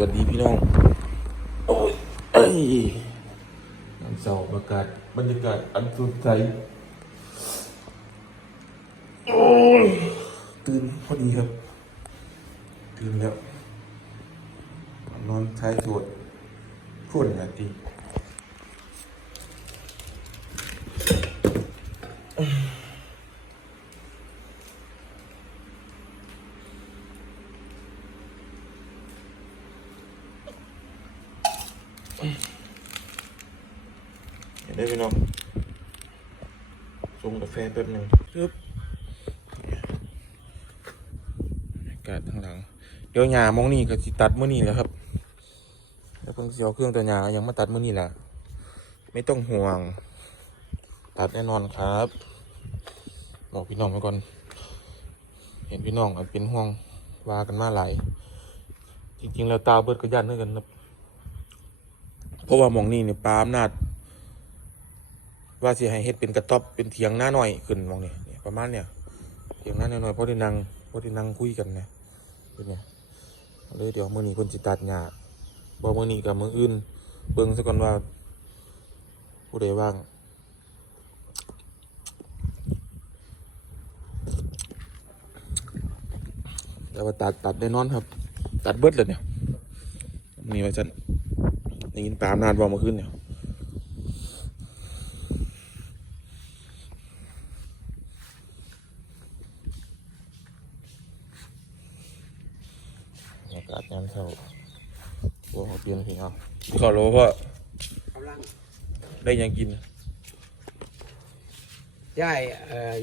วัสดีพี่น้อง โอ้ยเอ้ยน้ำเสาอากาศบรรยากาศอันสดใสโอ้ยตื่นพอดีครับ ตื่นแล้ว นอนท้ายสวดพูดอะไรตีเห็นได้พี่น้องส่งกา แฟแป๊บหนึ่งปึ๊บบรรยากาศข้างหลัง เดี๋ยวหญ้ามองนี่ก็สิตัดมื้อนี้แหล้วครับ แล้วเพิ่งเสียวเครื่องตัวหญ้ายังมาตัดมื้อนี้แหละไม่ต้องห่วง ตัดแน่นอนครับ บอกพี่น้องไว้ก่อน เห็นพี่น้องเป็นห่วงว่ากันมาหลายจริงๆ แล้วตาเบิดก็ยันด้วยกันนะเพราะว่ามองนี่เนี่ยปลาอำนาจ ว่าสิให้เฮ็ดเป็นกระต๊อบเป็นเถียงหน้าหน่อยขึ้นมองนี่เนี่ยประมาณเนี่ยเถียงหน้าหน่อยเพราะได้นั่งเพราะได้นั่งคุยกันนะเป็นเนี่ยเลยเดี๋ยวมื้อนี้เพิ่นสิตัดหญ้าบ่มื้อนี้กับมื้ออื่นเบิ่งซะก่อนว่า ผู้ใดว่างแต่ว่าตัดตัดแน่นอนครับ ตัดเบิดเลยเนี่ยนี่ว่าฉันได้ยินปามนานบอกมาขึ้นเนี่ยอากาศ ยามเช้าบัวหัวเปลี่ยนพี่เอาขอรู้พ่อกำลังได้หยังกินย่ายเอ่อ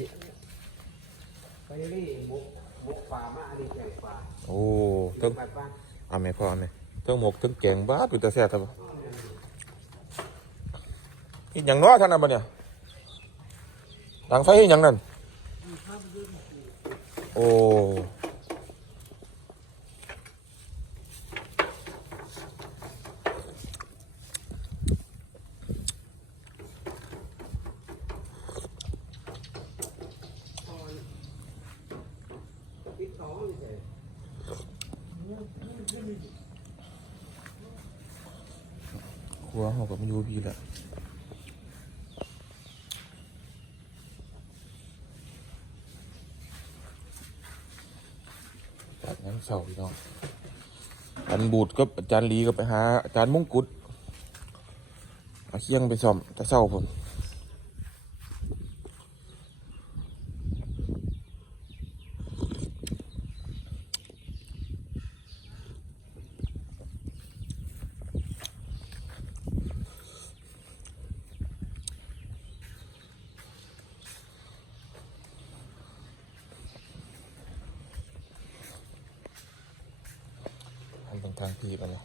ไปนี่หมกหมกป่ามาอันนี้แกงป่าโอ้ทั้งไปบ้านเอาไหมพ่อเอาไหมทั้งหมกทั้งแกงบ้าเป็นตาแซ่บครับกินอย่างน้อยท่านน่ะบ่เนี่ยดังไฟเฮ็ดหยังนั่นโอ้ ปิดท้องนี่เฉย ครัวเขากับยูพีแหละตัดงั้นเสาร์พี่น้องอันบูดก็อาจารย์ลีก็ไปหาอาจารย์มงกุฎอาเชียงไปซ่อมแต่เศร้าผมางพี่ไปเลย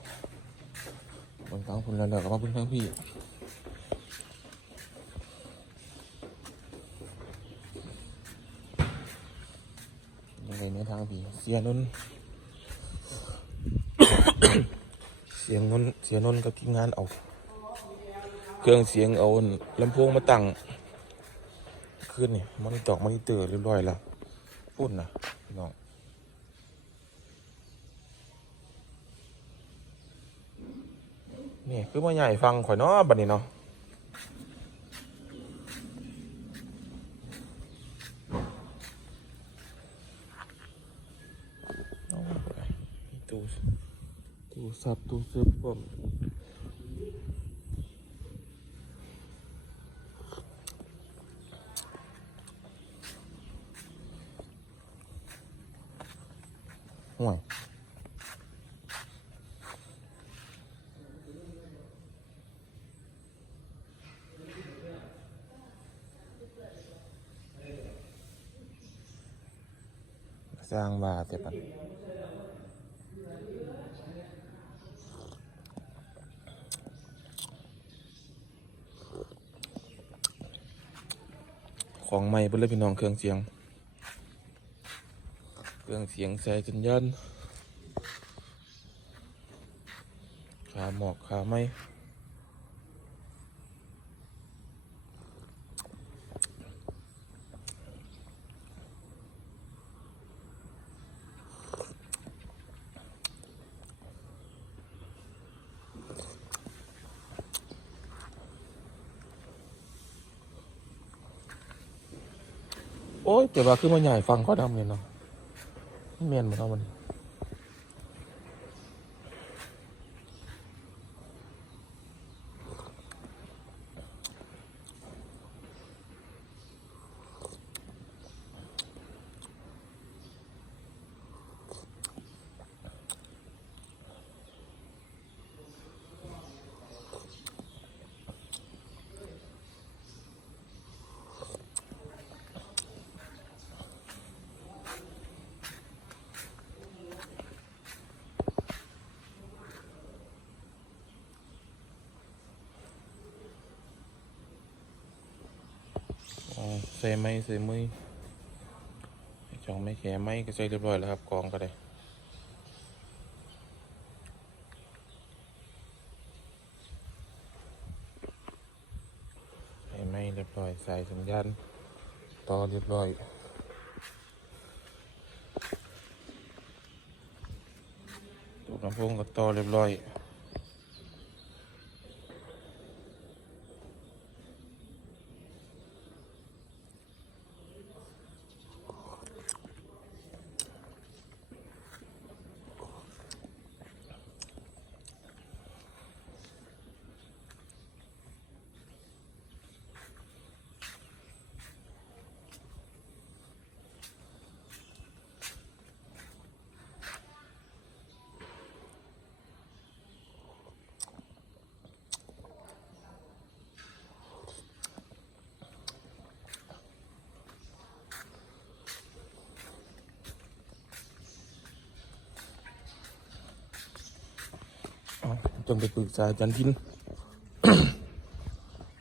บนทางคุณแล้วเดี๋ยวก็มาเป็นทางพี่ยังไงเนี่ยทางพี่เสียนนเสียงนนเสียนนกับทีมงานเอา เครื่องเสียงเอาลำโพงมาตั้งขึ้นนี่มันตอกมอนิเตอร์เรียบร้อยแล้วปุ่นนะพี่น้อง นี่คือมาใหญ่ฟังข่อยเนาะบัดนี้เนาะตู้ตู้สับตู้เสื้อผมห่วย สร้างบาทแต่ปันของใหม่เพื่อนพี่น้องเครื่องเสียง เครื่องเสียงใส่จันยันขาหมอกขาไม้ อ้ยแต่ว่าคือมันใหญ่ฟังก็ดำเลยเนาะเมียนมาเนาะมัน อ๋อ ใส่ไม้ใส่มือจองไม่แข็ไม้ก็ใส่เรียบร้อยแล้วครับกองก็ได้ใส่ไม้เรียบร้อยใส่สัญญาณต่อเรียบร้อยตัวลำโพงก็ต่อเรียบร้อย อ๋อ ต้องไปปรึกษาอาจันทิน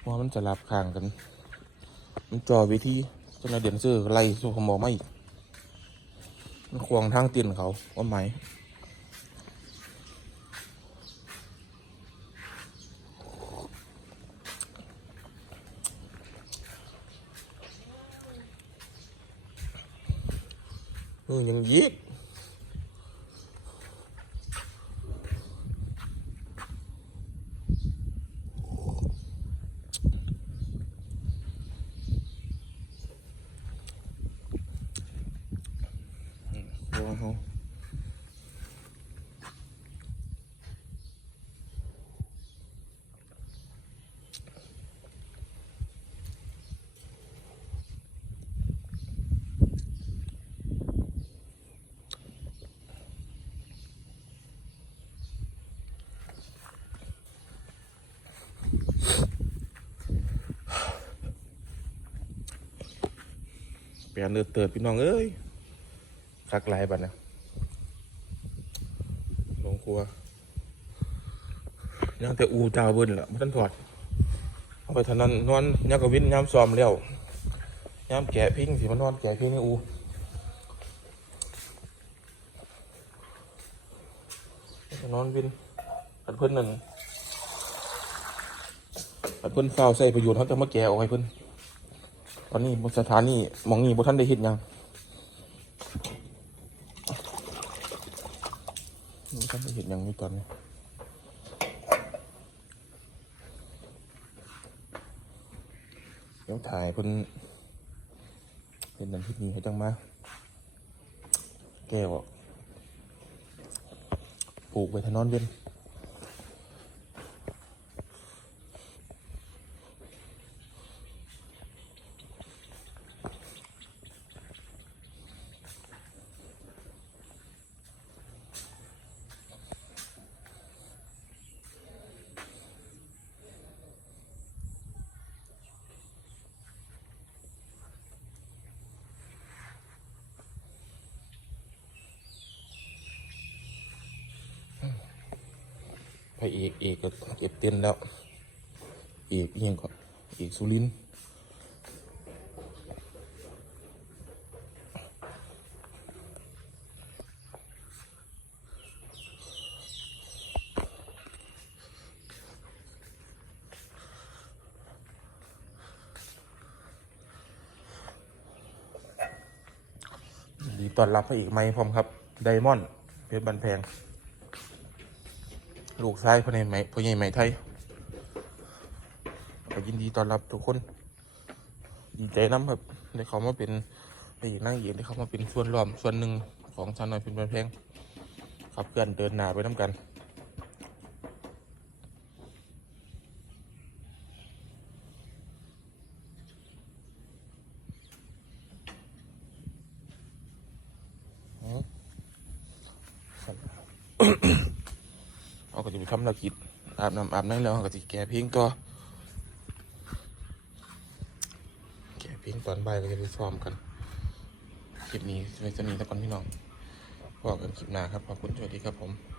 ว่ามันจะรับข้างกัน มันจอวิธีจนายเด่นซื้อไล่สู้ขโมยไม่มันควงทางเตียนเขาว่าไหมมือยังยิก นเลือดเติดพี่น้องเอ้ยคักหลายบัดนะลงครัวยังแต่อูจาเบิ้นละมันทันถอดเอาไปทานั้นนอนยามกวินยามซ้อมแล้วยามแกะพิงสิมันนอนแกะพิงในอูนอนวินอันเพิ่นนั่นอันเพิ่นเฝ้าวใส่ประโยชน์เขาจะมาแกะออกให้เพิ่น ตอนนี้บนสถานีหมองนี้บ่ท่านได้เห็นยังนี่ก็ไม่เห็นยังมีตอนนี้เดี๋ยวถ่ายเพิ่นเห็นนันที่นี้ให้จังมาแก้วอะปลูกไว้ทนอนเว้น พระเอกเอกก็เก็บเต็นแล้ว เอกยังก็เอกสุรินดีต้อนรับพระเอกใหม่พร้อมครับ ไดมอนด์เพชรบันแพง ลูกชายพ่อใหญ่ไหมพ่อใหญ่ไหมไทยก็ยินดีต้อนรับทุกคนดีใจน้ำครับได้เขามาเป็นพระเอกนางเอกที่เขามาเป็นส่วนรวมส่วนหนึ่งของชาวน้อยเป็นเพงขับเคลื่อนเดินหน้าไปน้ำกัน เอาก็จะไปทำธุรกิจอาบน้ำอาบน้ำแล้วเขาก็จะแก้เพลงต่อแก้เพลงตอนบ่ายเราจะไปซ้อมกันคลิปนี้ไว้จะมีตะกอนพี่น้องบอกกันคลิปหน้าครับขอบคุณสวัสดีครับผม